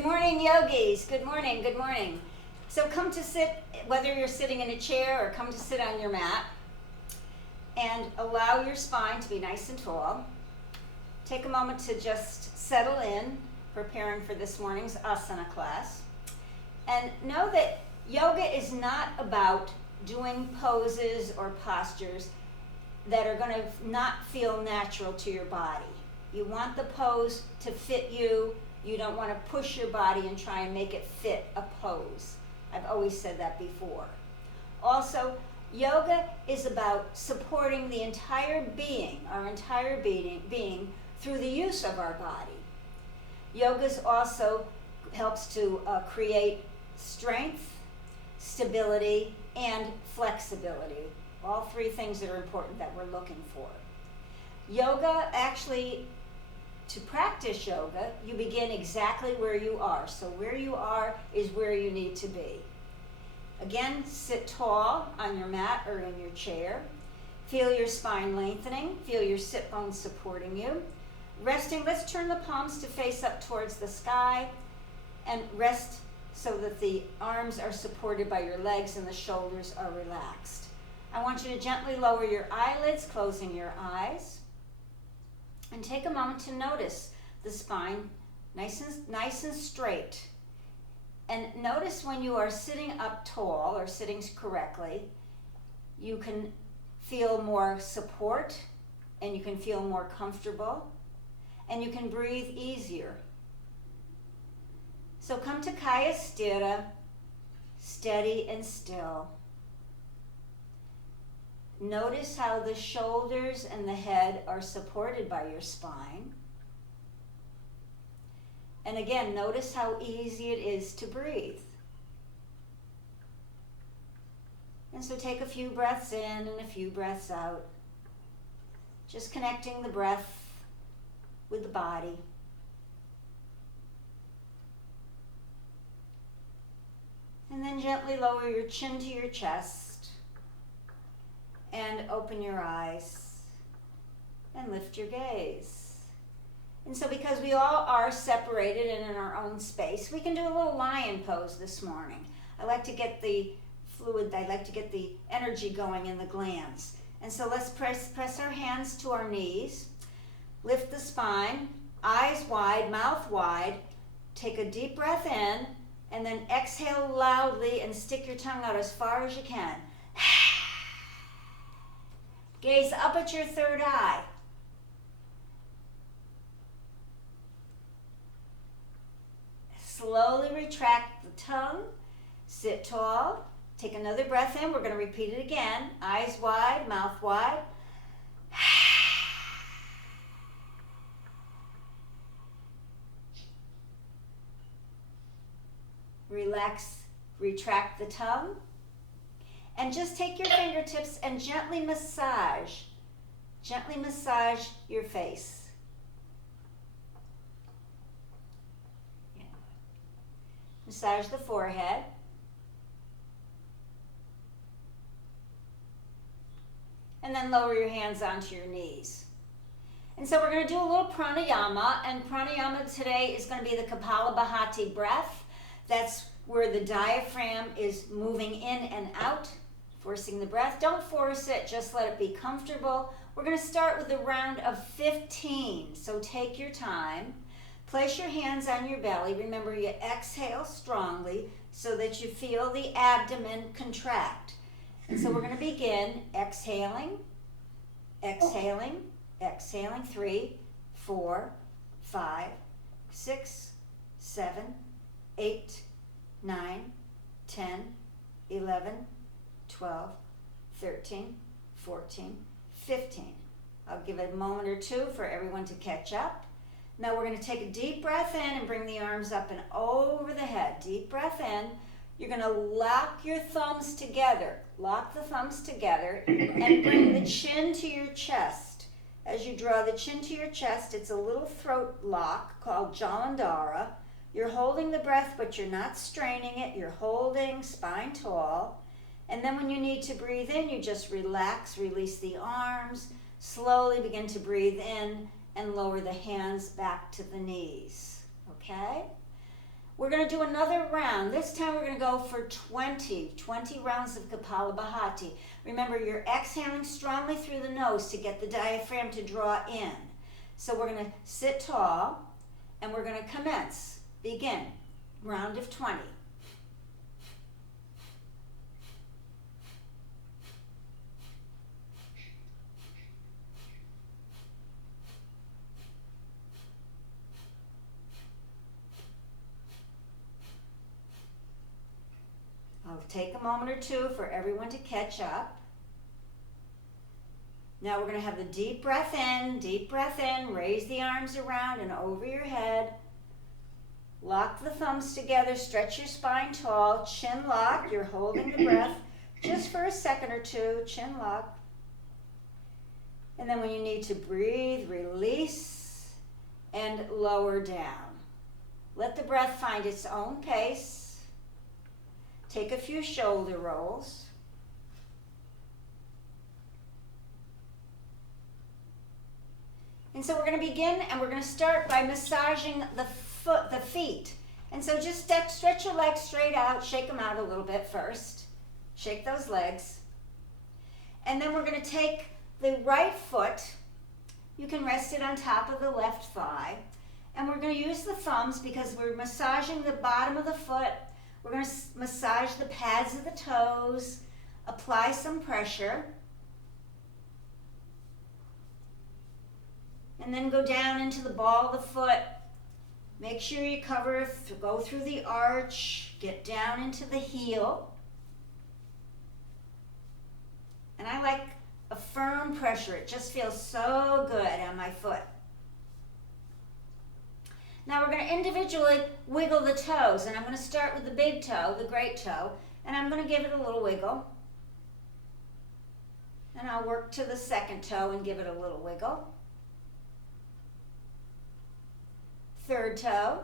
Good morning, yogis. Good morning, good morning. So come to sit, whether you're sitting in a chair or come to sit on your mat, and allow your spine to be nice and tall. Take a moment to just settle in, preparing for this morning's asana class. And know that yoga is not about doing poses or postures that are going to not feel natural to your body. You want the pose to fit you. You don't want to push your body and try and make it fit a pose. I've always said that before. Also, yoga is about supporting the entire being, our entire being through the use of our body. Yoga also helps to create strength, stability, and flexibility. All three things that are important that we're looking for. Yoga actually, to practice yoga, you begin exactly where you are. So where you are is where you need to be. Again, sit tall on your mat or in your chair. Feel your spine lengthening. Feel your sit bones supporting you. Resting, let's turn the palms to face up towards the sky and rest so that the arms are supported by your legs and the shoulders are relaxed. I want you to gently lower your eyelids, closing your eyes. And take a moment to notice the spine nice and straight. And notice when you are sitting up tall or sitting correctly, you can feel more support and you can feel more comfortable and you can breathe easier. So come to Kaya Sthira, steady and still. Notice how the shoulders and the head are supported by your spine. And again, notice how easy it is to breathe. And so take a few breaths in and a few breaths out. Just connecting the breath with the body. And then gently lower your chin to your chest. And open your eyes and lift your gaze. And so because we all are separated and in our own space, we can do a little lion pose this morning. I like to get the fluid, I like to get the energy going in the glands. And so let's press our hands to our knees, lift the spine, eyes wide, mouth wide, take a deep breath in, and then exhale loudly and stick your tongue out as far as you can. Gaze up at your third eye. Slowly retract the tongue. Sit tall. Take another breath in. We're going to repeat it again. Eyes wide, mouth wide. Relax, retract the tongue. And just take your fingertips and gently massage your face. Yeah. Massage the forehead. And then lower your hands onto your knees. And so we're going to do a little pranayama, and pranayama today is going to be the Kapalabhati breath. That's where the diaphragm is moving in and out, forcing the breath. Don't force it, just let it be comfortable. We're going to start with a round of 15, so take your time. Place your hands on your belly. Remember, you exhale strongly so that you feel the abdomen contract. And so we're going to begin exhaling, exhaling, exhaling. 3, 4, 5, 6, 7, 8, 9, 10, 11, 12, 13, 14, 15. I'll give it a moment or two for everyone to catch up. Now we're going to take a deep breath in and bring the arms up and over the head. Deep breath in. You're going to lock your thumbs together. Lock the thumbs together and bring the chin to your chest. As you draw the chin to your chest, it's a little throat lock called Jalandhara. You're holding the breath, but you're not straining it. You're holding, spine tall. And then when you need to breathe in, you just relax, release the arms, slowly begin to breathe in and lower the hands back to the knees, okay? We're going to do another round. This time we're going to go for 20 rounds of Kapalabhati. Remember, you're exhaling strongly through the nose to get the diaphragm to draw in. So we're going to sit tall, and we're going to commence. Begin. Round of 20. I'll take a moment or two for everyone to catch up. Now we're going to have the deep breath in, raise the arms around and over your head. Lock the thumbs together, stretch your spine tall, chin lock, you're holding the breath just for a second or two, chin lock. And then when you need to breathe, release and lower down. Let the breath find its own pace. Take a few shoulder rolls. And so we're going to begin, and we're going to start by massaging the feet. And so just stretch your legs straight out, shake them out a little bit first. Shake those legs. And then we're going to take the right foot. You can rest it on top of the left thigh. And we're going to use the thumbs because we're massaging the bottom of the foot. We're going to massage the pads of the toes, apply some pressure, and then go down into the ball of the foot. Make sure you go through the arch, get down into the heel. And I like a firm pressure. It just feels so good on my foot. Now we're going to individually wiggle the toes, and I'm going to start with the big toe, the great toe, and I'm going to give it a little wiggle. And I'll work to the second toe and give it a little wiggle. Third toe.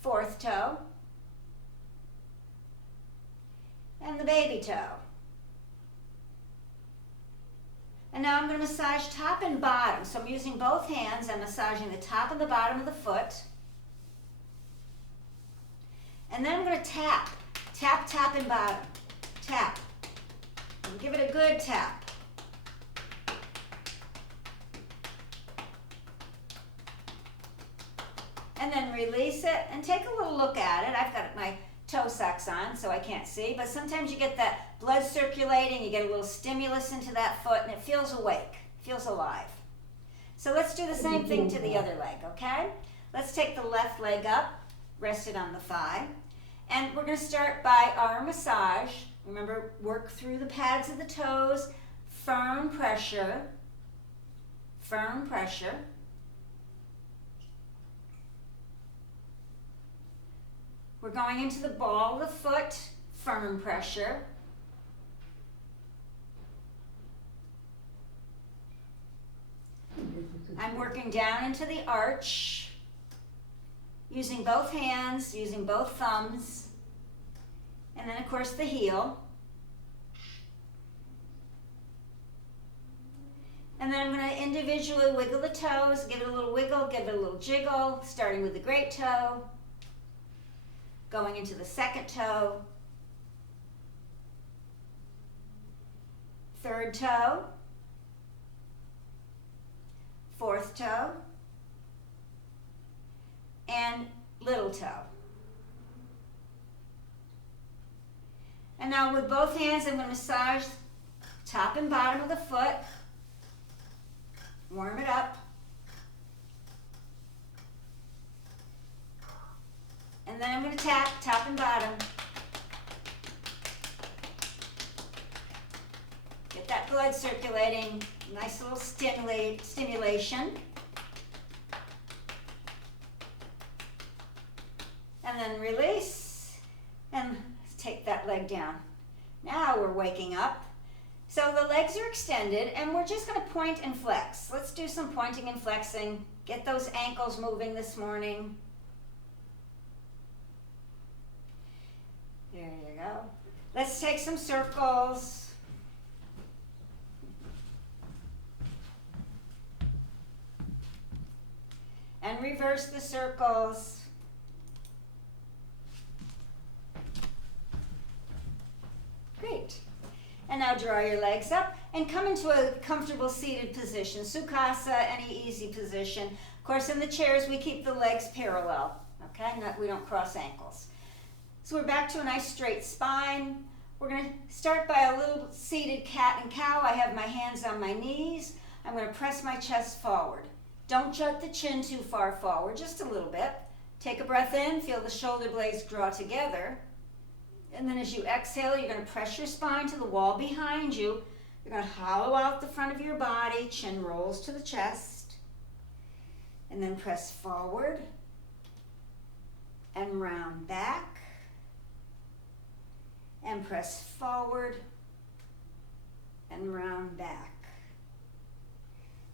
Fourth toe. And the baby toe. And now I'm going to massage top and bottom. So I'm using both hands. I'm massaging the top and the bottom of the foot. And then I'm going to tap. Tap, top, and bottom. Tap. And give it a good tap. And then release it and take a little look at it. I've got my toe socks on so I can't see, but sometimes you get that blood circulating, you get a little stimulus into that foot, and it feels awake, feels alive. So let's do the same thing to the other leg, okay? Let's take the left leg up, rest it on the thigh, and we're going to start by arm massage. Remember, work through the pads of the toes, firm pressure, firm pressure. We're going into the ball of the foot, firm pressure. I'm working down into the arch, using both hands, using both thumbs, and then of course the heel. And then I'm going to individually wiggle the toes, give it a little wiggle, give it a little jiggle, starting with the great toe, going into the second toe, third toe, fourth toe, and little toe. And now with both hands, I'm going to massage top and bottom of the foot, warm it up. And then I'm going to tap top and bottom. Get that blood circulating, nice little stimulation. And then release, and take that leg down. Now we're waking up. So the legs are extended, and we're just going to point and flex. Let's do some pointing and flexing. Get those ankles moving this morning. There you go. Let's take some circles. And reverse the circles. Great. And now draw your legs up and come into a comfortable seated position. Sukhasa, any easy position. Of course, in the chairs, we keep the legs parallel. Okay, we don't cross ankles. So we're back to a nice straight spine. We're going to start by a little seated cat and cow. I have my hands on my knees. I'm going to press my chest forward. Don't jut the chin too far forward, just a little bit. Take a breath in, feel the shoulder blades draw together. And then as you exhale, you're going to press your spine to the wall behind you. You're going to hollow out the front of your body, chin rolls to the chest. And then press forward and round back. And press forward and round back.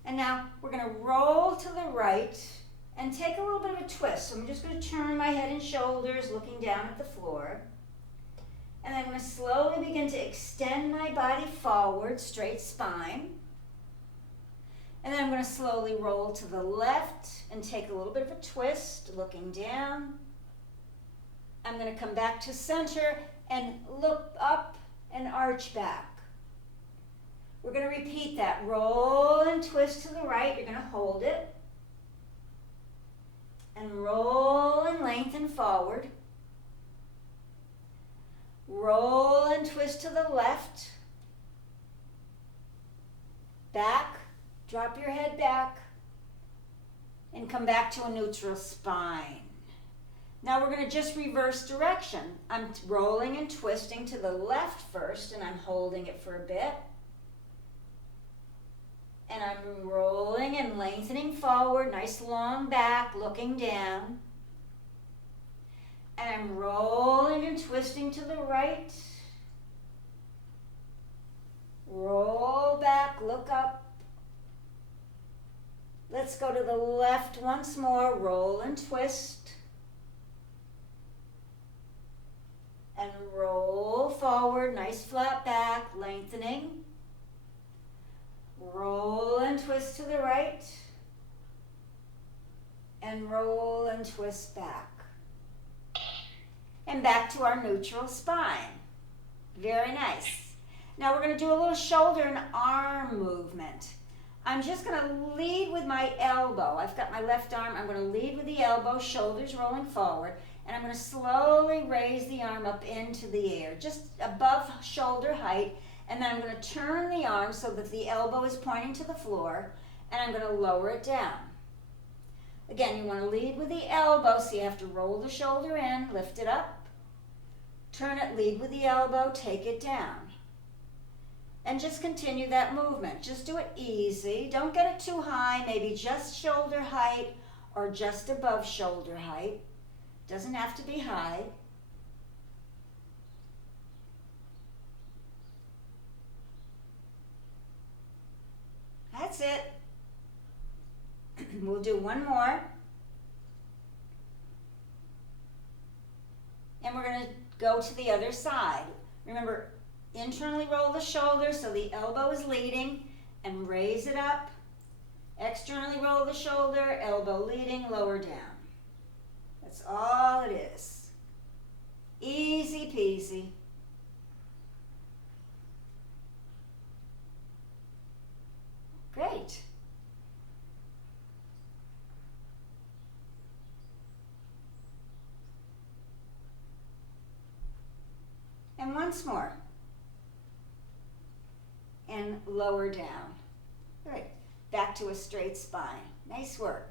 And now we're going to roll to the right and take a little bit of a twist. So I'm just going to turn my head and shoulders looking down at the floor. And I'm going to slowly begin to extend my body forward, straight spine. And then I'm going to slowly roll to the left and take a little bit of a twist, looking down. I'm going to come back to center and look up and arch back. We're going to repeat that. Roll and twist to the right. You're going to hold it. And roll and lengthen forward. Roll and twist to the left. Back. Drop your head back. And come back to a neutral spine. Now we're going to just reverse direction. I'm rolling and twisting to the left first, and I'm holding it for a bit. And I'm rolling and lengthening forward, nice long back, looking down. And I'm rolling and twisting to the right. Roll back, look up. Let's go to the left once more, roll and twist. And roll forward, nice flat back, lengthening. Roll and twist to the right. And roll and twist back. And back to our neutral spine. Very nice. Now we're going to do a little shoulder and arm movement. I'm just going to lead with my elbow. I've got my left arm. I'm going to lead with the elbow, shoulders rolling forward. And I'm going to slowly raise the arm up into the air, just above shoulder height. And then I'm going to turn the arm so that the elbow is pointing to the floor. And I'm going to lower it down. Again, you want to lead with the elbow, so you have to roll the shoulder in, lift it up. Turn it, lead with the elbow, take it down. And just continue that movement. Just do it easy. Don't get it too high, maybe just shoulder height or just above shoulder height. Doesn't have to be high. That's it. We'll do one more. And we're going to go to the other side. Remember, internally roll the shoulder so the elbow is leading and raise it up. Externally roll the shoulder, elbow leading, lower down. That's all it is. Easy peasy. Great. And once more. And lower down. Good. Back to a straight spine. Nice work.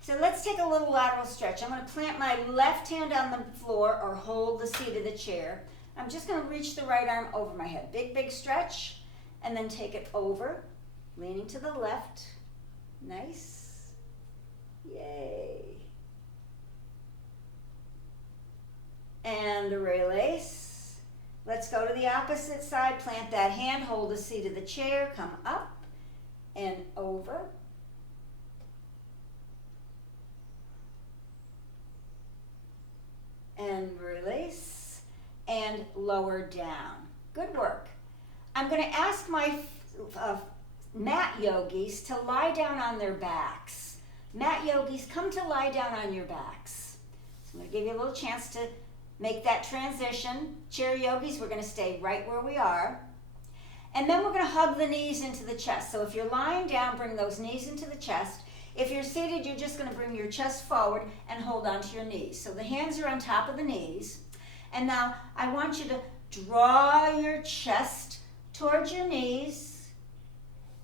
So let's take a little lateral stretch. I'm going to plant my left hand on the floor or hold the seat of the chair. I'm just going to reach the right arm over my head. Big, big stretch. And then take it over, leaning to the left. Nice. Yay. And release. Let's go to the opposite side. Plant that hand, hold the seat of the chair, come up and over. And release and lower down. Good work. I'm going to ask my mat yogis to lie down on their backs. mat yogis, come to lie down on your backs. So I'm going to give you a little chance to make that transition. Chair yogis, we're going to stay right where we are. And then we're going to hug the knees into the chest. So if you're lying down, bring those knees into the chest. If you're seated, you're just going to bring your chest forward and hold onto your knees. So the hands are on top of the knees. And now I want you to draw your chest towards your knees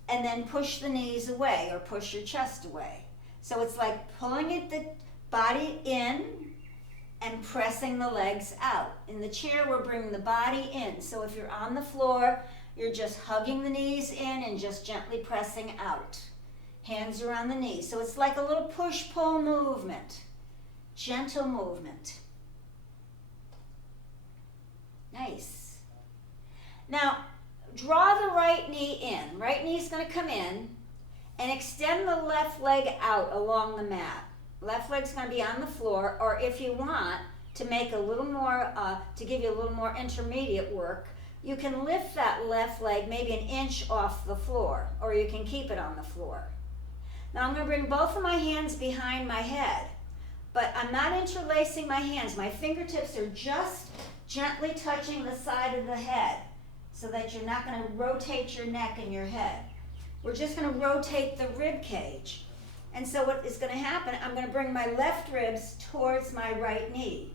and then push the knees away or push your chest away. So it's like pulling the body in and pressing the legs out. In the chair, we're bringing the body in. So if you're on the floor, you're just hugging the knees in and just gently pressing out. Hands around the knees. So it's like a little push-pull movement. Gentle movement. Nice. Now, draw the right knee in. Right knee is going to come in and extend the left leg out along the mat. Left leg's going to be on the floor, or if you want to make a little more, to give you a little more intermediate work, you can lift that left leg maybe an inch off the floor, or you can keep it on the floor. Now I'm going to bring both of my hands behind my head, but I'm not interlacing my hands. My fingertips are just gently touching the side of the head so that you're not going to rotate your neck and your head. We're just going to rotate the rib cage. And so what is going to happen, I'm going to bring my left ribs towards my right knee.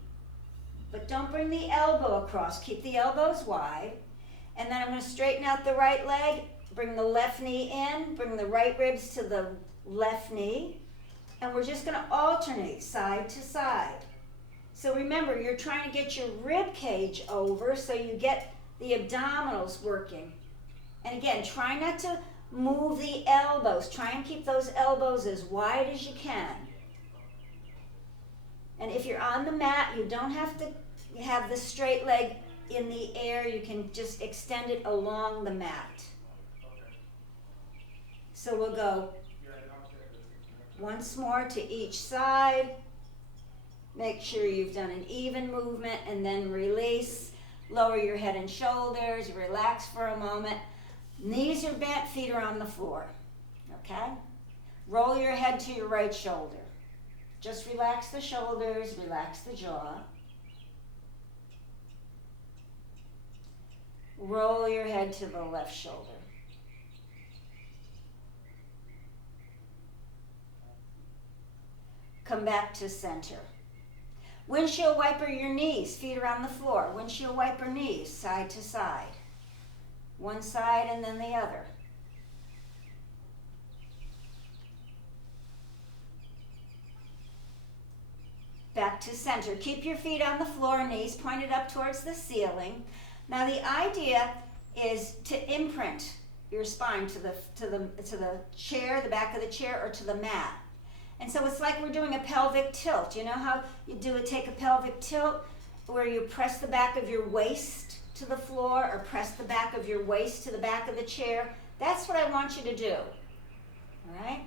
But don't bring the elbow across. Keep the elbows wide. And then I'm going to straighten out the right leg, bring the left knee in, bring the right ribs to the left knee. And we're just going to alternate side to side. So remember, you're trying to get your rib cage over so you get the abdominals working. And again, try not to move the elbows. Try and keep those elbows as wide as you can. And if you're on the mat, you don't have to have the straight leg in the air. You can just extend it along the mat. So we'll go once more to each side. Make sure you've done an even movement and then release. Lower your head and shoulders. Relax for a moment. Knees are bent, feet are on the floor. Okay? Roll your head to your right shoulder. Just relax the shoulders, relax the jaw. Roll your head to the left shoulder. Come back to center. Windshield wiper your knees, feet are on the floor. Windshield wiper knees, side to side. One side and then the other. Back to center. Keep your feet on the floor, knees pointed up towards the ceiling. Now the idea is to imprint your spine to the chair, the back of the chair, or to the mat. And so it's like we're doing a pelvic tilt. You know how you take a pelvic tilt where you press the back of your waist to the floor or press the back of your waist to the back of the chair? That's what I want you to do. All right?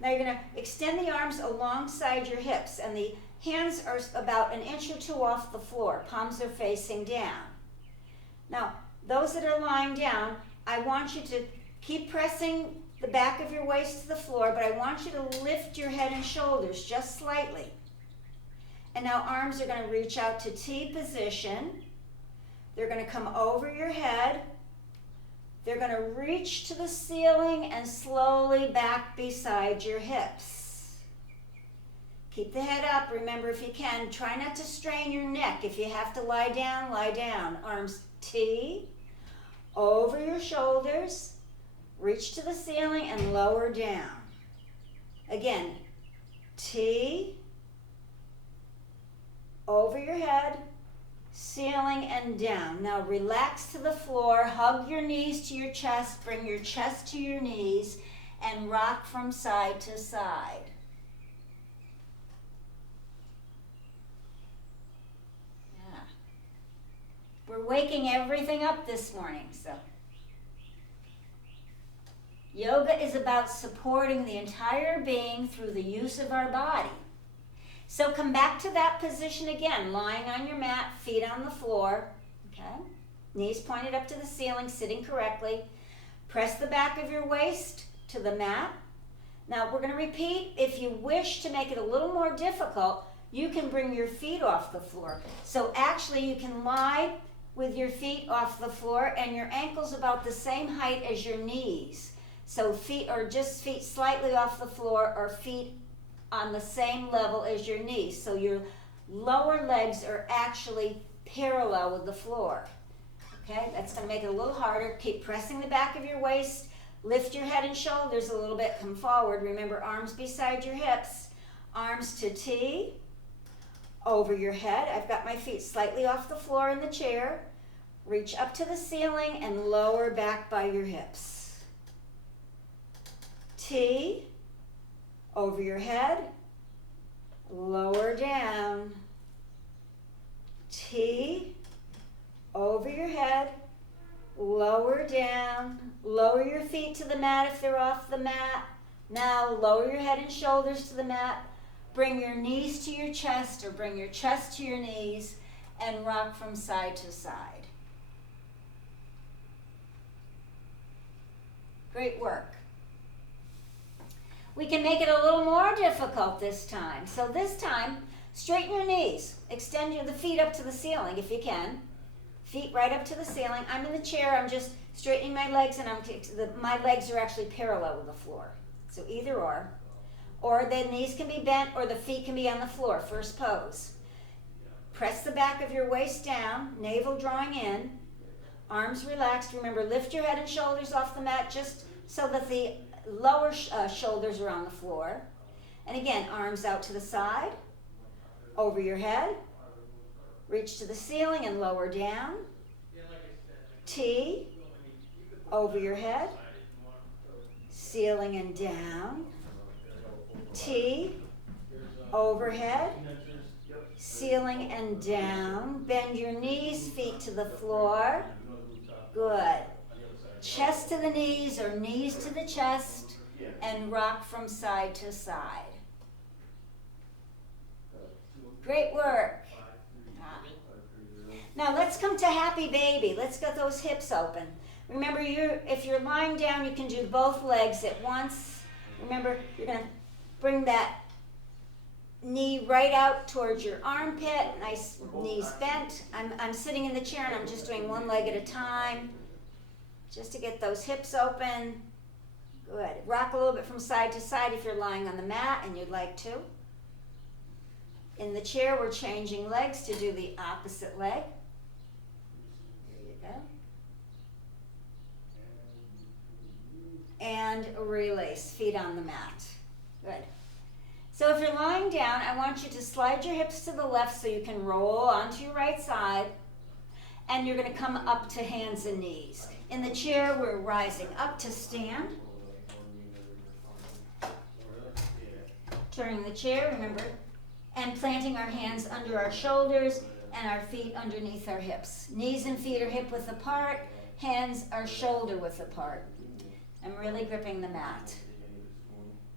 Now you're going to extend the arms alongside your hips, and the hands are about an inch or two off the floor. Palms are facing down. Now, those that are lying down, I want you to keep pressing the back of your waist to the floor, but I want you to lift your head and shoulders just slightly. And now arms are going to reach out to T position. They're going to come over your head. They're going to reach to the ceiling and slowly back beside your hips. Keep the head up. Remember, if you can, try not to strain your neck. If you have to lie down, lie down. Arms T, over your shoulders, reach to the ceiling and lower down. Again, T, over your head, ceiling and down. Now relax to the floor, hug your knees to your chest, bring your chest to your knees, and rock from side to side. Yeah. We're waking everything up this morning, so. Yoga is about supporting the entire being through the use of our body. So come back to that position again, lying on your mat, feet on the floor, okay? Knees pointed up to the ceiling, sitting correctly. Press the back of your waist to the mat. Now we're going to repeat. If you wish to make it a little more difficult, you can bring your feet off the floor. So actually you can lie with your feet off the floor and your ankles about the same height as your knees. So feet slightly off the floor or feet on the same level as your knees. So your lower legs are actually parallel with the floor. Okay, that's going to make it a little harder. Keep pressing the back of your waist. Lift your head and shoulders a little bit. Come forward. Remember, arms beside your hips. Arms to T. Over your head. I've got my feet slightly off the floor in the chair. Reach up to the ceiling and lower back by your hips. T. Over your head. Lower down. T. Over your head. Lower down. Lower your feet to the mat if they're off the mat. Now lower your head and shoulders to the mat. Bring your knees to your chest or bring your chest to your knees and rock from side to side. Great work. We can make it a little more difficult this time. So this time, straighten your knees. Extend the feet up to the ceiling if you can. Feet right up to the ceiling. I'm in the chair. I'm just straightening my legs, and my legs are actually parallel with the floor. So either or. Or the knees can be bent, or the feet can be on the floor. First pose. Press the back of your waist down, navel drawing in, arms relaxed. Remember, lift your head and shoulders off the mat just so that the lower shoulders are on the floor. And again, arms out to the side, over your head. Reach to the ceiling and lower down. T, over your head, ceiling and down. T, overhead, ceiling and down. Bend your knees, feet to the floor. Good. Chest to the knees or knees to the chest and rock from side to side. Great work. Now let's come to happy baby. Let's get those hips open. Remember, if you're lying down, you can do both legs at once. Remember, you're going to bring that knee right out towards your armpit. Nice knees bent. I'm sitting in the chair and I'm just doing one leg at a time just to get those hips open. Good. Rock a little bit from side to side if you're lying on the mat and you'd like to. In the chair, we're changing legs to do the opposite leg. There you go. And release, feet on the mat. Good. So if you're lying down, I want you to slide your hips to the left so you can roll onto your right side. And you're going to come up to hands and knees. In the chair, we're rising up to stand. Turning the chair, remember, and planting our hands under our shoulders and our feet underneath our hips. Knees and feet are hip width apart. Hands are shoulder width apart. I'm really gripping the mat.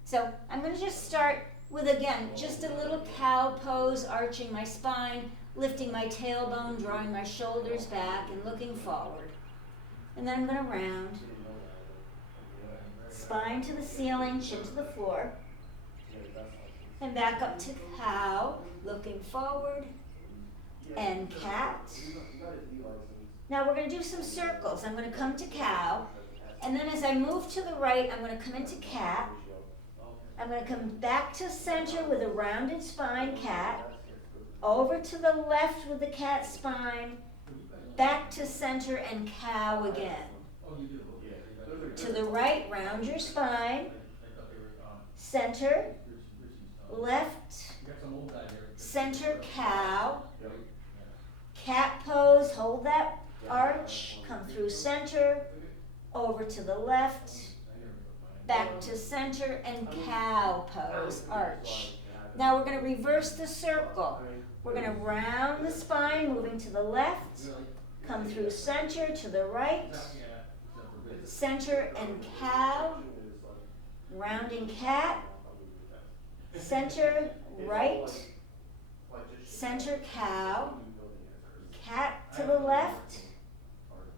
So I'm going to just start with, again, just a little cow pose, arching my spine, lifting my tailbone, drawing my shoulders back, and looking forward. And then I'm going to round. Spine to the ceiling, chin to the floor. And back up to cow, looking forward, and cat. Now we're going to do some circles. I'm going to come to cow, and then as I move to the right, I'm going to come into cat. I'm going to come back to center with a rounded spine, cat. Over to the left with the cat spine. Back to center and cow again. To the right, round your spine. Center. Left. Center, cow. Cat pose, hold that arch. Come through center. Over to the left. Back to center and cow pose, arch. Now we're going to reverse the circle. We're going to round the spine, moving to the left. Come through center to the right. Center and cow. Rounding cat. Center, right. Center, cow. Cat to the left.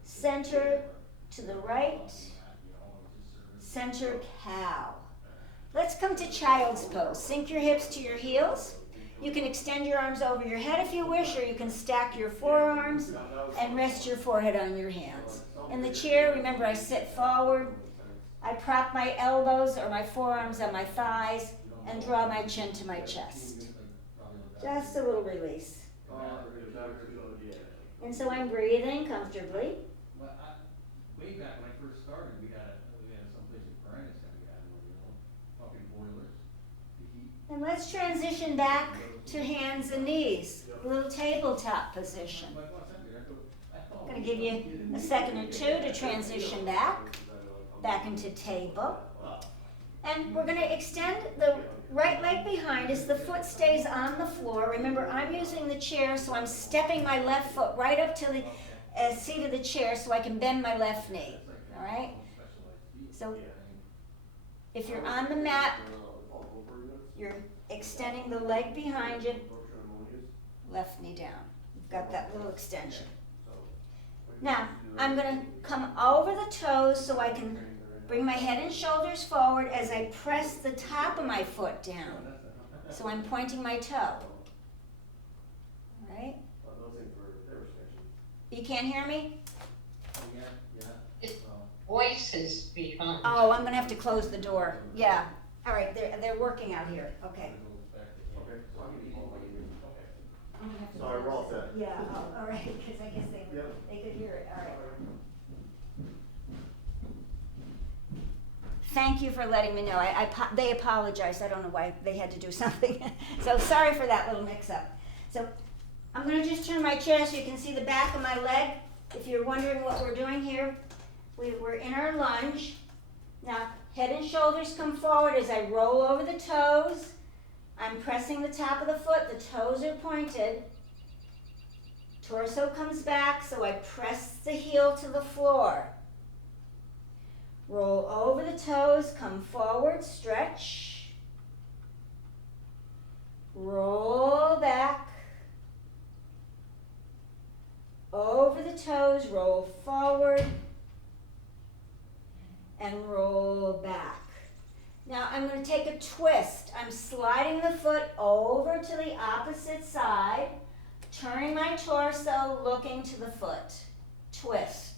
Center to the right. Center, cow. Let's come to child's pose. Sink your hips to your heels. You can extend your arms over your head if you wish, or you can stack your forearms and rest your forehead on your hands. In the chair, remember I sit forward. I prop my elbows or my forearms on my thighs and draw my chin to my chest. Just a little release. And so I'm breathing comfortably. Way back when I first started, we had someplace in Brandon that we had, pumping boilers to heat. And let's transition back to hands and knees, little tabletop position. I'm going to give you a second or two to transition back into table. And we're going to extend the right leg behind us. The foot stays on the floor. Remember, I'm using the chair, so I'm stepping my left foot right up to the seat of the chair so I can bend my left knee. All right? So if you're on the mat, you're extending the leg behind you, left knee down. You've got that little extension. Now, I'm going to come over the toes so I can bring my head and shoulders forward as I press the top of my foot down. So I'm pointing my toe. All right? You can't hear me? Voices behind. Oh, I'm going to have to close the door. Yeah. All right, they're working out here. Okay. Sorry, we're all set. Yeah, oh, all right, because I guess they could hear it. All right. Thank you for letting me know. They apologized. I don't know why they had to do something. So sorry for that little mix-up. So I'm going to just turn my chair so you can see the back of my leg. If you're wondering what we're doing here, we're in our lunge. Now, head and shoulders come forward as I roll over the toes. I'm pressing the top of the foot. The toes are pointed. Torso comes back, so I press the heel to the floor. Roll over the toes, come forward, stretch. Roll back. Over the toes, roll forward. And roll back. Now I'm going to take a twist. I'm sliding the foot over to the opposite side, turning my torso, looking to the foot. Twist.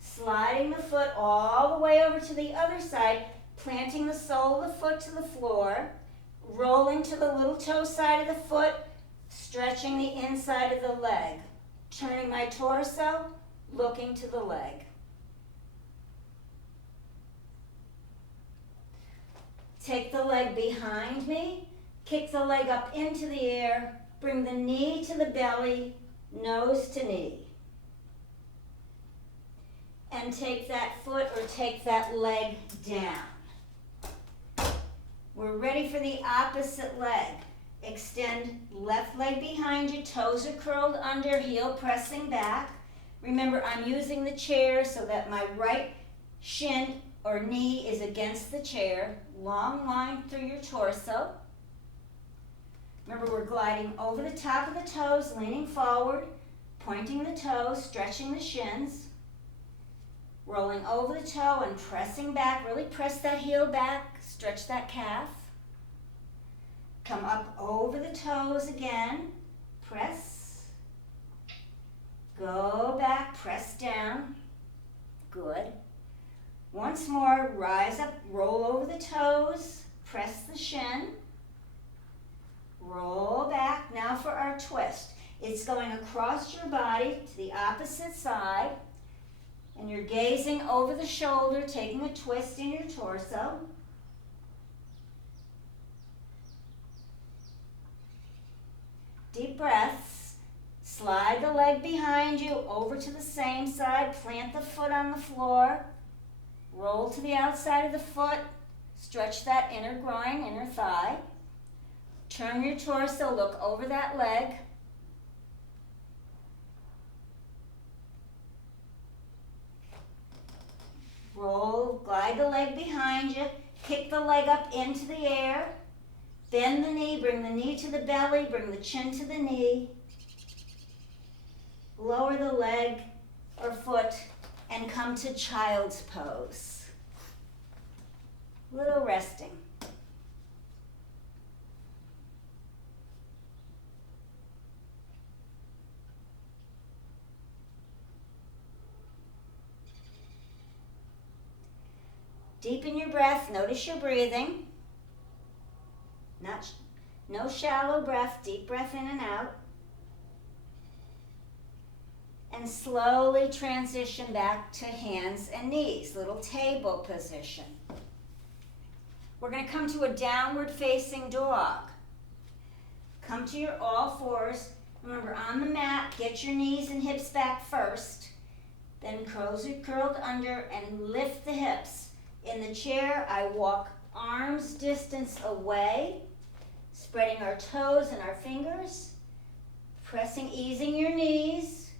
Sliding the foot all the way over to the other side, planting the sole of the foot to the floor, rolling to the little toe side of the foot, stretching the inside of the leg, turning my torso, looking to the leg. Take the leg behind me, kick the leg up into the air, bring the knee to the belly, nose to knee. And take that foot or take that leg down. We're ready for the opposite leg. Extend left leg behind you, toes are curled under, heel pressing back. Remember, I'm using the chair so that my right shin or knee is against the chair. Long line through your torso. Remember, we're gliding over the top of the toes, leaning forward, pointing the toes, stretching the shins. Rolling over the toe and pressing back. Really press that heel back, stretch that calf. Come up over the toes again. Press. Go back, press down. Good. Once more, rise up, roll over the toes, press the shin. Roll back. Now for our twist. It's going across your body to the opposite side. And you're gazing over the shoulder, taking a twist in your torso. Deep breaths. Slide the leg behind you over to the same side. Plant the foot on the floor. Roll to the outside of the foot. Stretch that inner groin, inner thigh. Turn your torso, look over that leg. Roll, glide the leg behind you, kick the leg up into the air, bend the knee, bring the knee to the belly, bring the chin to the knee, lower the leg or foot and come to child's pose. Little resting. Deepen your breath. Notice your breathing. No shallow breath. Deep breath in and out. And slowly transition back to hands and knees. Little table position. We're going to come to a downward facing dog. Come to your all fours. Remember, on the mat, get your knees and hips back first. Then toes are curled under and lift the hips. In the chair, I walk arms distance away, spreading our toes and our fingers, easing your knees,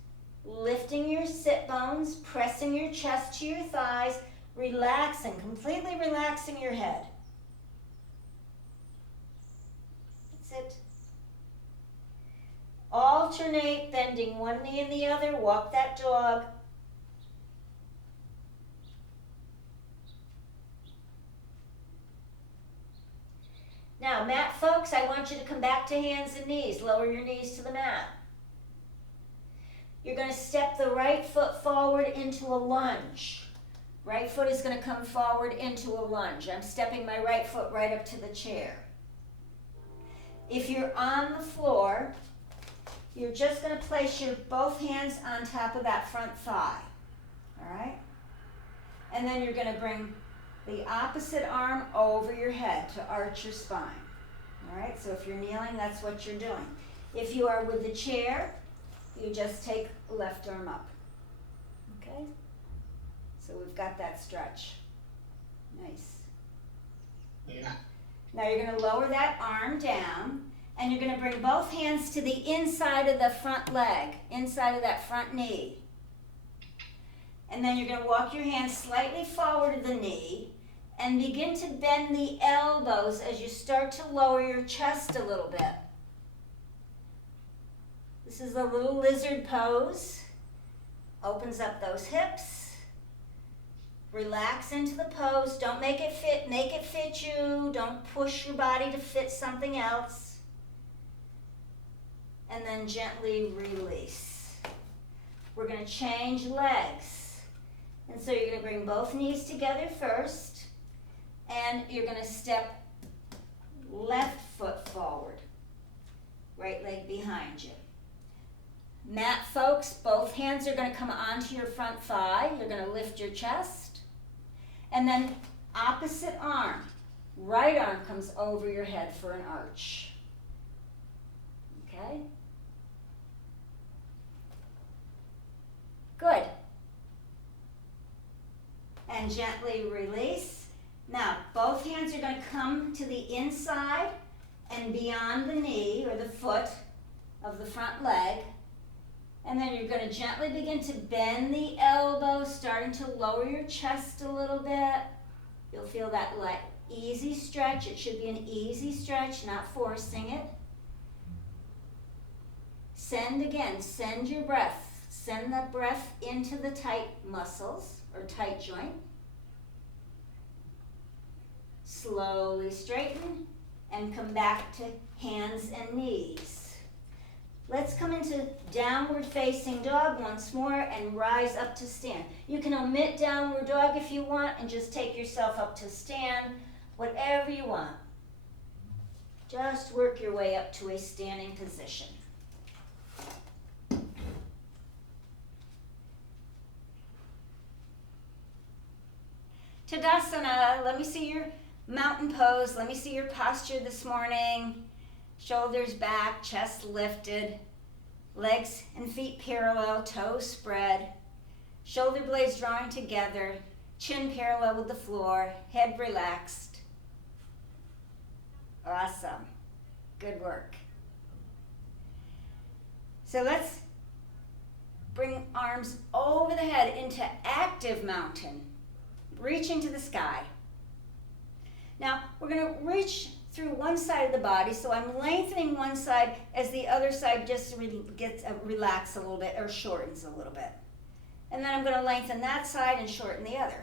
lifting your sit bones, pressing your chest to your thighs, relaxing, completely relaxing your head. That's it. Alternate, bending one knee and the other, walk that dog. Now, mat folks, I want you to come back to hands and knees. Lower your knees to the mat. You're going to step the right foot forward into a lunge. Right foot is going to come forward into a lunge. I'm stepping my right foot right up to the chair. If you're on the floor, you're just going to place your both hands on top of that front thigh. All right? And then you're going to bring the opposite arm over your head to arch your spine. All right, so if you're kneeling, that's what you're doing. If you are with the chair, you just take left arm up. Okay? So we've got that stretch. Nice. Yeah. Now you're going to lower that arm down, and you're going to bring both hands to the inside of the front leg, inside of that front knee. And then you're going to walk your hands slightly forward to the knee and begin to bend the elbows as you start to lower your chest a little bit. This is a little lizard pose. Opens up those hips. Relax into the pose. Don't make it fit you. Don't push your body to fit something else. And then gently release. We're going to change legs. And so you're going to bring both knees together first. And you're going to step left foot forward. Right leg behind you. Mat folks, both hands are going to come onto your front thigh. You're going to lift your chest. And then opposite arm. Right arm comes over your head for an arch. Okay? Good. And gently release. Now, both hands are going to come to the inside and beyond the knee or the foot of the front leg. And then you're going to gently begin to bend the elbows, starting to lower your chest a little bit. You'll feel that light, easy stretch. It should be an easy stretch, not forcing it. Send your breath. Send that breath into the tight muscles or tight joint. Slowly straighten and come back to hands and knees. Let's come into downward facing dog once more and rise up to stand. You can omit downward dog if you want and just take yourself up to stand, whatever you want. Just work your way up to a standing position. Tadasana, let me see your mountain pose. Let me see your posture this morning. Shoulders back, chest lifted, legs and feet parallel, toes spread, shoulder blades drawing together, chin parallel with the floor, head relaxed. Awesome. Good work. So let's bring arms over the head into active mountain, reaching to the sky. Now, we're going to reach through one side of the body, so I'm lengthening one side as the other side just gets relaxed a little bit or shortens a little bit. And then I'm going to lengthen that side and shorten the other.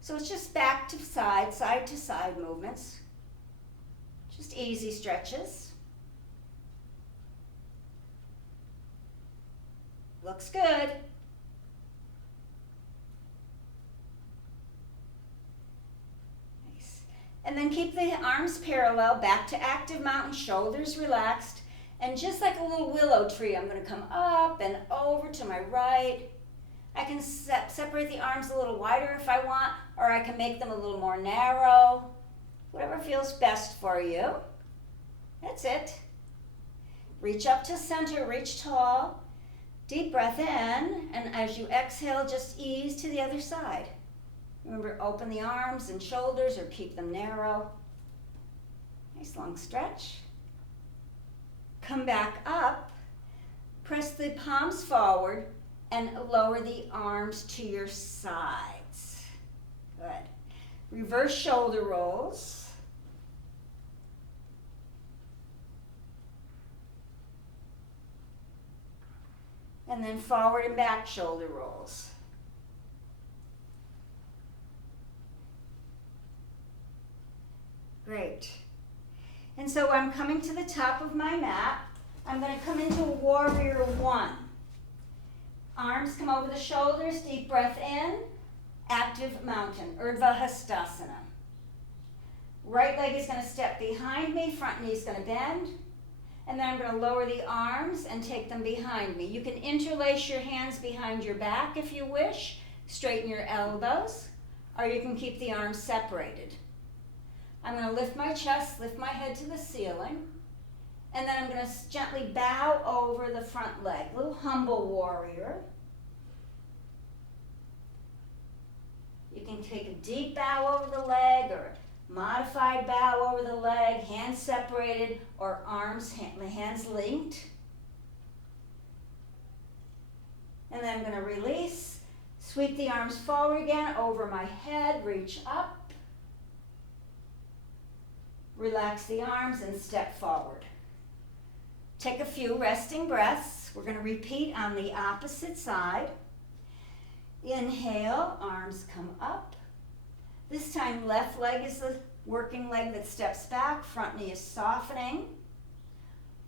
So it's just back to side movements. Just easy stretches. Looks good. Nice. And then keep the arms parallel, back to active mountain, shoulders relaxed. And just like a little willow tree, I'm going to come up and over to my right. I can separate the arms a little wider if I want, or I can make them a little more narrow. Whatever feels best for you. That's it. Reach up to center, reach tall. Deep breath in, and as you exhale, just ease to the other side. Remember, open the arms and shoulders or keep them narrow. Nice long stretch. Come back up. Press the palms forward and lower the arms to your sides. Good. Reverse shoulder rolls. And then forward and back shoulder rolls. Great. And so I'm coming to the top of my mat. I'm going to come into warrior one. Arms come over the shoulders, deep breath in, active mountain, Urdhva Hastasana. Right leg is going to step behind me, front knee is going to bend. And then I'm going to lower the arms and take them behind me. You can interlace your hands behind your back if you wish. Straighten your elbows, or you can keep the arms separated. I'm going to lift my chest, lift my head to the ceiling, and then I'm going to gently bow over the front leg. Little humble warrior. You can take a deep bow over the leg, or modified bow over the leg, hands separated, or hands linked. And then I'm going to release, sweep the arms forward again, over my head, reach up. Relax the arms and step forward. Take a few resting breaths. We're going to repeat on the opposite side. Inhale, arms come up. This time, left leg is the working leg that steps back. Front knee is softening.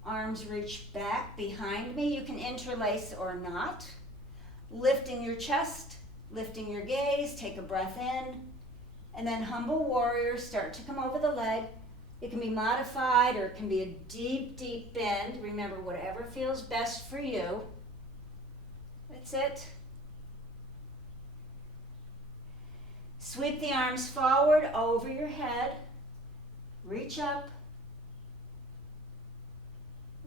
Arms reach back behind me. You can interlace or not. Lifting your chest, lifting your gaze. Take a breath in. And then humble warrior, start to come over the leg. It can be modified or it can be a deep, deep bend. Remember, whatever feels best for you. That's it. Sweep the arms forward over your head. Reach up.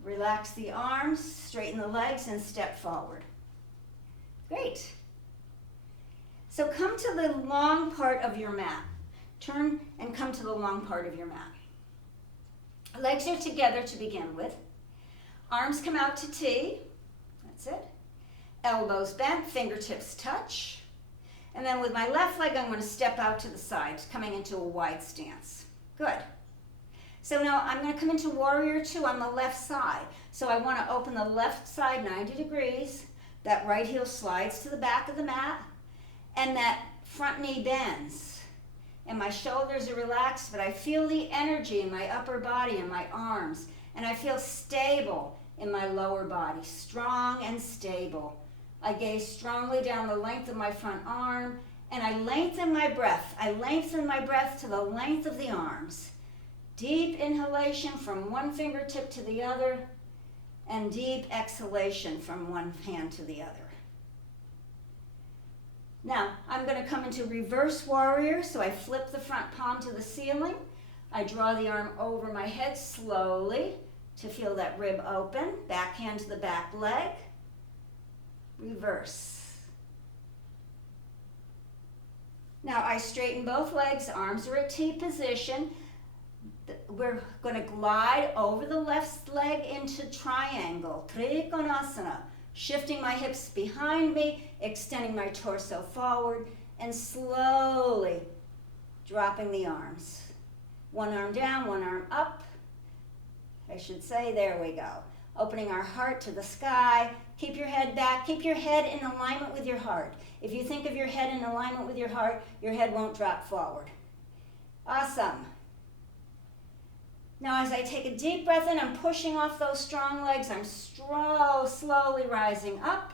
Relax the arms, straighten the legs, and step forward. Great. So come to the long part of your mat. Turn and come to the long part of your mat. Legs are together to begin with. Arms come out to T. That's it. Elbows bent, fingertips touch. And then with my left leg, I'm going to step out to the side, coming into a wide stance. Good. So now I'm going to come into warrior two on the left side. So I want to open the left side 90 degrees. That right heel slides to the back of the mat. And that front knee bends. And my shoulders are relaxed, but I feel the energy in my upper body and my arms. And I feel stable in my lower body, strong and stable. I gaze strongly down the length of my front arm, and I lengthen my breath. I lengthen my breath to the length of the arms. Deep inhalation from one fingertip to the other, and deep exhalation from one hand to the other. Now, I'm going to come into reverse warrior, so I flip the front palm to the ceiling. I draw the arm over my head slowly to feel that rib open. Back hand to the back leg. Reverse. Now, I straighten both legs. Arms are at T position. We're going to glide over the left leg into triangle, Trikonasana. Shifting my hips behind me, extending my torso forward, and slowly dropping the arms. One arm down, one arm up. I should say, there we go. opening our heart to the sky. Keep your head back. Keep your head in alignment with your heart. If you think of your head in alignment with your heart, your head won't drop forward. Awesome. Now as I take a deep breath in, I'm pushing off those strong legs. I'm slowly rising up.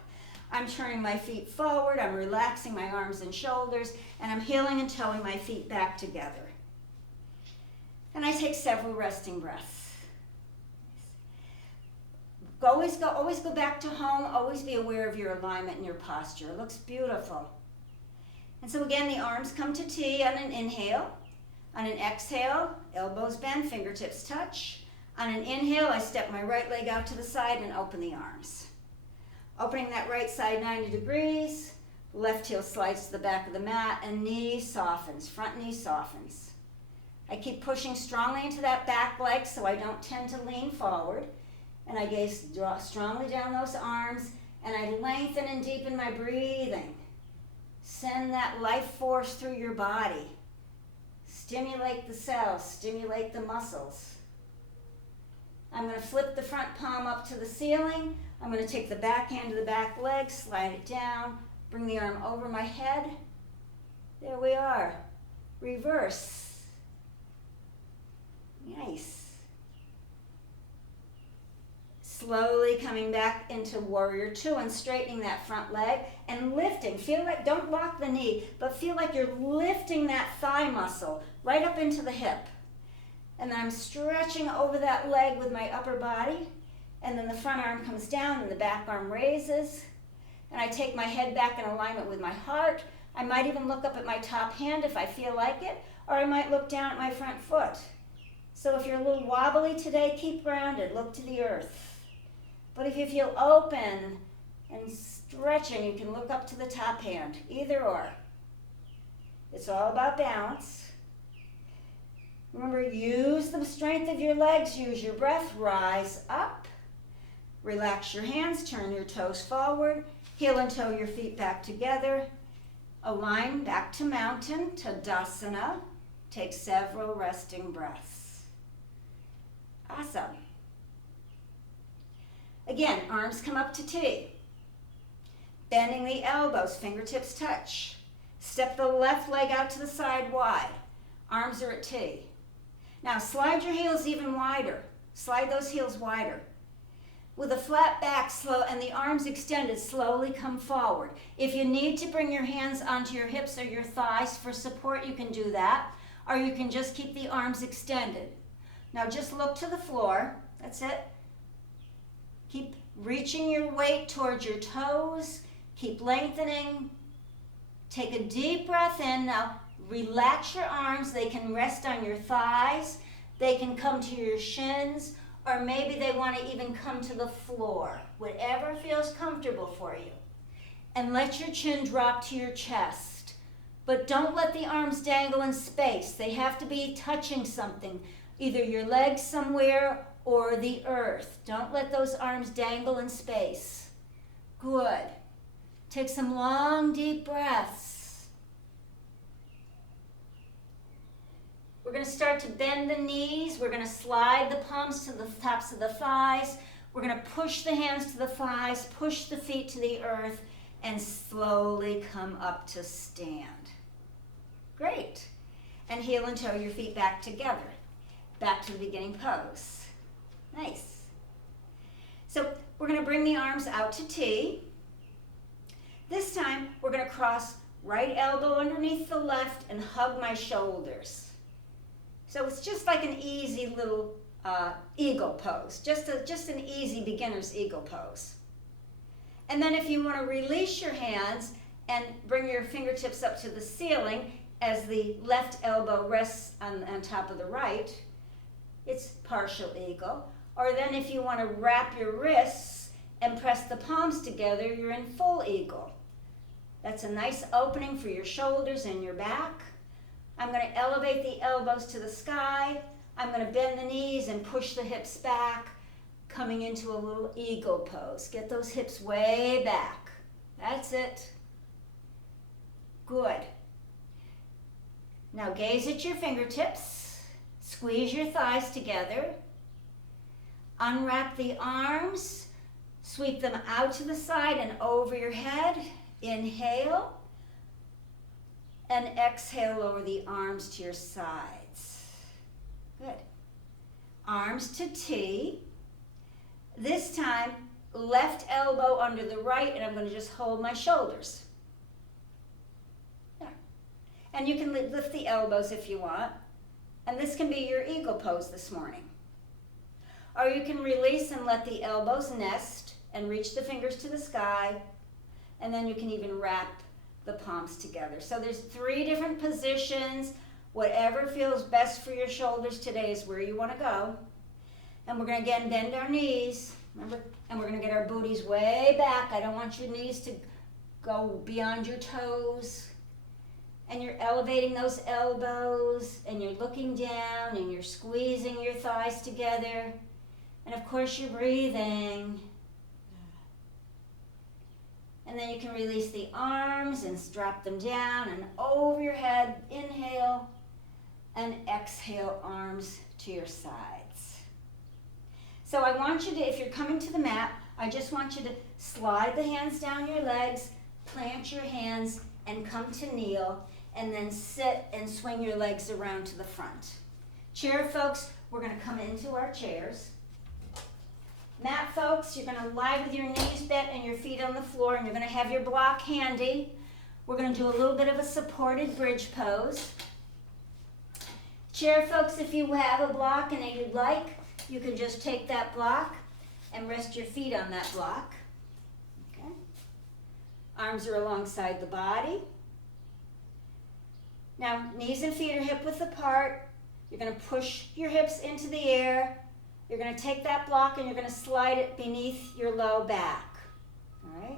I'm turning my feet forward. I'm relaxing my arms and shoulders. And I'm heeling and toeing my feet back together. And I take several resting breaths. Always go back to home. Always be aware of your alignment and your posture. It looks beautiful. And so again, the arms come to T on an inhale. On an exhale, elbows bend, fingertips touch. On an inhale, I step my right leg out to the side and open the arms. Opening that right side 90 degrees. Left heel slides to the back of the mat and knee softens, front knee softens. I keep pushing strongly into that back leg so I don't tend to lean forward. And I draw strongly down those arms, and I lengthen and deepen my breathing. Send that life force through your body. Stimulate the cells, stimulate the muscles. I'm going to flip the front palm up to the ceiling. I'm going to take the back hand to the back leg, slide it down, bring the arm over my head. There we are. Reverse. Nice. Slowly coming back into warrior two and straightening that front leg and lifting. Feel like, don't lock the knee, but feel like you're lifting that thigh muscle right up into the hip. And then I'm stretching over that leg with my upper body. And then the front arm comes down and the back arm raises. And I take my head back in alignment with my heart. I might even look up at my top hand if I feel like it, or I might look down at my front foot. So if you're a little wobbly today, keep grounded, look to the earth. But if you feel open and stretching, you can look up to the top hand, either or. It's all about balance. Remember, use the strength of your legs, use your breath, rise up. Relax your hands, turn your toes forward, heel and toe your feet back together. Align back to mountain, Tadasana. Take several resting breaths. Awesome. Again, arms come up to T. Bending the elbows, fingertips touch. Step the left leg out to the side wide. Arms are at T. Now slide your heels even wider. Slide those heels wider. With a flat back and the arms extended, slowly come forward. If you need to bring your hands onto your hips or your thighs for support, you can do that. Or you can just keep the arms extended. Now just look to the floor. That's it. Keep reaching your weight towards your toes. Keep lengthening. Take a deep breath in. Now relax your arms. They can rest on your thighs. They can come to your shins. Or maybe they want to even come to the floor. Whatever feels comfortable for you. And let your chin drop to your chest. But don't let the arms dangle in space. They have to be touching something. Either your legs somewhere or the earth. Don't let those arms dangle in space. Good. Take some long, deep breaths. We're going to start to bend the knees. We're going to slide the palms to the tops of the thighs. We're going to push the hands to the thighs, push the feet to the earth, and slowly come up to stand. Great. And heel and toe your feet back together. Back to the beginning pose. Nice. So we're going to bring the arms out to T. This time we're going to cross right elbow underneath the left and hug my shoulders. So it's just like an easy little eagle pose, just an easy beginner's eagle pose. And then if you want to release your hands and bring your fingertips up to the ceiling as the left elbow rests on top of the right, it's partial eagle. Or then if you want to wrap your wrists and press the palms together, you're in full eagle. That's a nice opening for your shoulders and your back. I'm going to elevate the elbows to the sky. I'm going to bend the knees and push the hips back, coming into a little eagle pose. Get those hips way back. That's it. Good. Now gaze at your fingertips. Squeeze your thighs together. Unwrap the arms, sweep them out to the side and over your head. Inhale. And exhale, lower the arms to your sides. Good. Arms to T. This time, left elbow under the right, and I'm going to just hold my shoulders. There. And you can lift the elbows if you want. And this can be your eagle pose this morning. Or you can release and let the elbows nest and reach the fingers to the sky. And then you can even wrap the palms together. So there's 3 different positions. Whatever feels best for your shoulders today is where you want to go. And we're going to again bend our knees. Remember? And we're going to get our booties way back. I don't want your knees to go beyond your toes. And you're elevating those elbows, and you're looking down, and you're squeezing your thighs together. And of course you're breathing. And then you can release the arms and drop them down and over your head. Inhale and exhale, arms to your sides. So I want you to, if you're coming to the mat, I just want you to slide the hands down your legs, plant your hands, and come to kneel, and then sit and swing your legs around to the front. Chair folks, we're going to come into our chairs. Mat folks, you're going to lie with your knees bent and your feet on the floor, and you're going to have your block handy. We're going to do a little bit of a supported bridge pose. Chair folks, if you have a block and you'd like, you can just take that block and rest your feet on that block. Okay. Arms are alongside the body. Now, knees and feet are hip width apart. You're going to push your hips into the air. You're going to take that block and you're going to slide it beneath your low back. All right?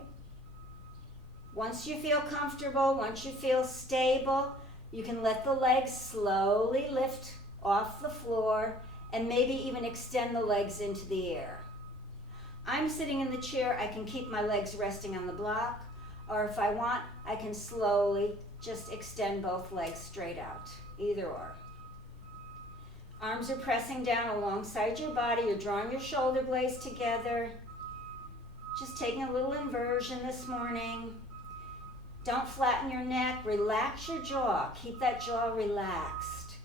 Once you feel comfortable, once you feel stable, you can let the legs slowly lift off the floor and maybe even extend the legs into the air. I'm sitting in the chair. I can keep my legs resting on the block, or if I want, I can slowly just extend both legs straight out, either or. Arms are pressing down alongside your body. You're drawing your shoulder blades together. Just taking a little inversion this morning. Don't flatten your neck. Relax your jaw. Keep that jaw relaxed.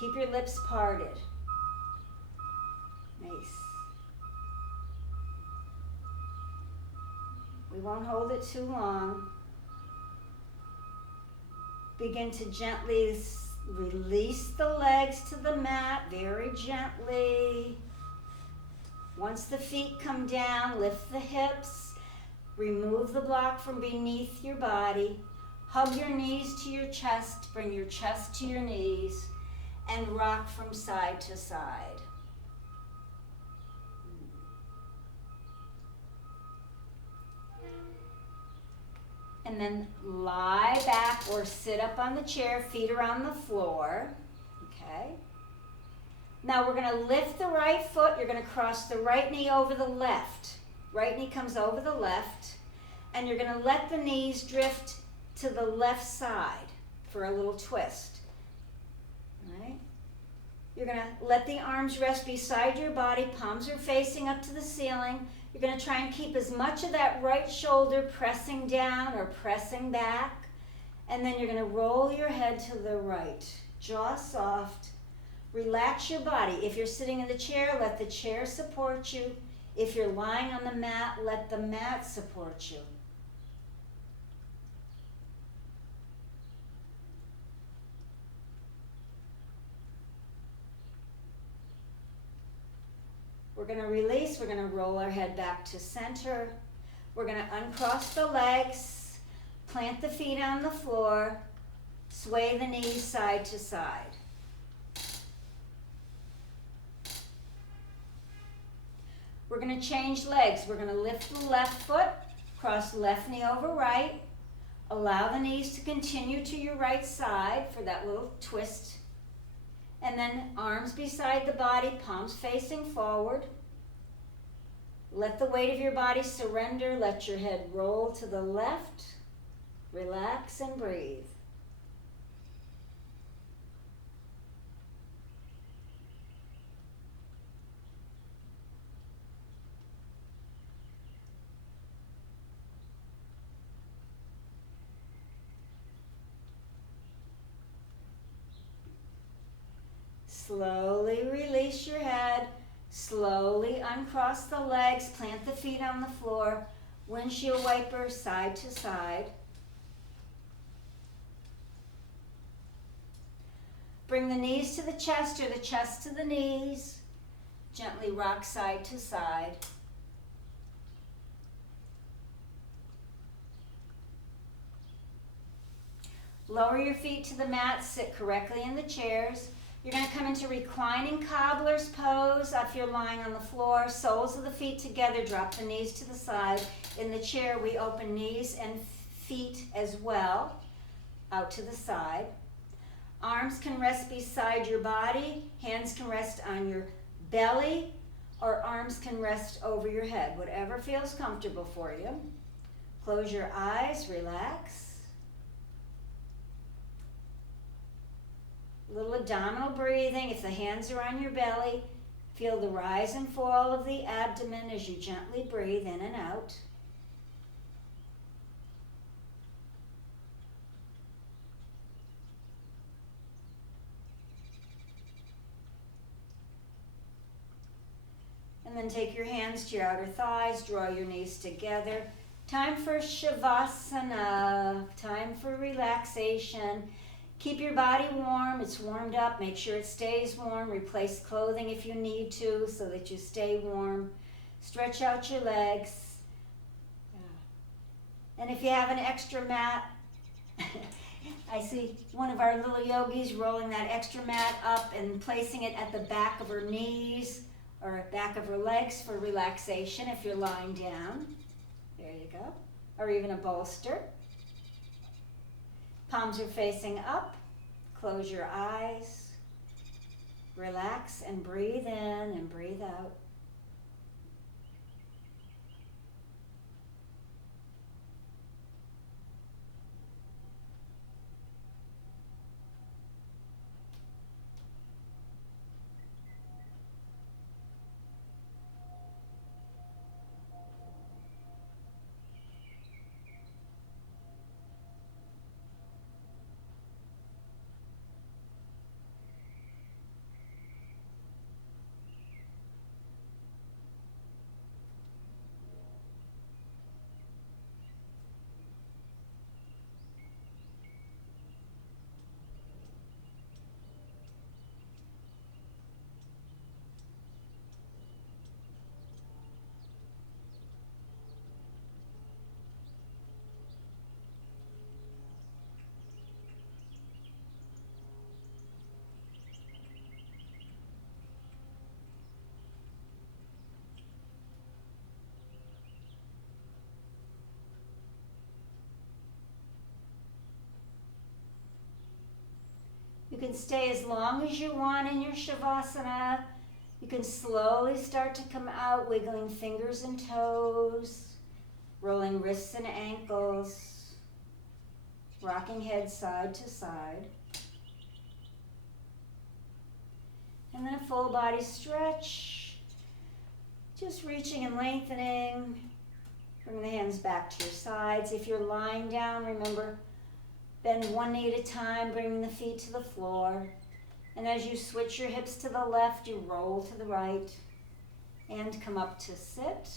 Keep your lips parted. Nice. We won't hold it too long. Begin to gently release the legs to the mat, very gently. Once the feet come down, lift the hips. Remove the block from beneath your body. Hug your knees to your chest. Bring your chest to your knees. And rock from side to side. And then lie back or sit up on the chair, feet are on the floor. Okay. Now we're going to lift the right foot. You're going to cross the right knee over the left. Right knee comes over the left. And you're going to let the knees drift to the left side for a little twist. All right. You're going to let the arms rest beside your body. Palms are facing up to the ceiling. You're going to try and keep as much of that right shoulder pressing down or pressing back. And then you're going to roll your head to the right. Jaw soft. Relax your body. If you're sitting in the chair, let the chair support you. If you're lying on the mat, let the mat support you. We're going to release. We're going to roll our head back to center. We're going to uncross the legs, plant the feet on the floor, sway the knees side to side. We're going to change legs. We're going to lift the left foot, cross left knee over right. Allow the knees to continue to your right side for that little twist. And then arms beside the body, palms facing forward. Let the weight of your body surrender. Let your head roll to the left. Relax and breathe. Slowly release your head. Slowly uncross the legs. Plant the feet on the floor. Windshield wiper side to side. Bring the knees to the chest or the chest to the knees. Gently rock side to side. Lower your feet to the mat, sit correctly in the chairs. You're going to come into reclining cobbler's pose if you're lying on the floor. Soles of the feet together, drop the knees to the side. In the chair, we open knees and feet as well, out to the side. Arms can rest beside your body. Hands can rest on your belly, or arms can rest over your head, whatever feels comfortable for you. Close your eyes, relax. A little abdominal breathing. If the hands are on your belly, feel the rise and fall of the abdomen as you gently breathe in and out. And then take your hands to your outer thighs, draw your knees together. Time for Shavasana, time for relaxation. Keep your body warm, it's warmed up, make sure it stays warm. Replace clothing if you need to so that you stay warm. Stretch out your legs. And if you have an extra mat, I see one of our little yogis rolling that extra mat up and placing it at the back of her knees or back of her legs for relaxation if you're lying down. There you go. Or even a bolster. Palms are facing up. Close your eyes. Relax and breathe in and breathe out. You can stay as long as you want in your Shavasana. You can slowly start to come out, wiggling fingers and toes, rolling wrists and ankles, rocking head side to side. And then a full body stretch, just reaching and lengthening. Bring the hands back to your sides. If you're lying down, remember, bend one knee at a time, bringing the feet to the floor. And as you switch your hips to the left, you roll to the right and come up to sit.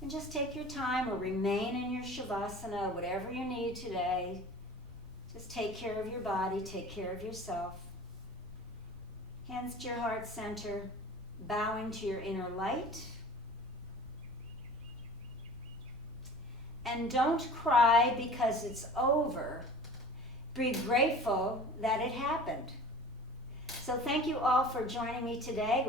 And just take your time or remain in your Shavasana, whatever you need today. Just take care of your body, take care of yourself. Hands to your heart center, bowing to your inner light. And don't cry because it's over. Be grateful that it happened. So thank you all for joining me today.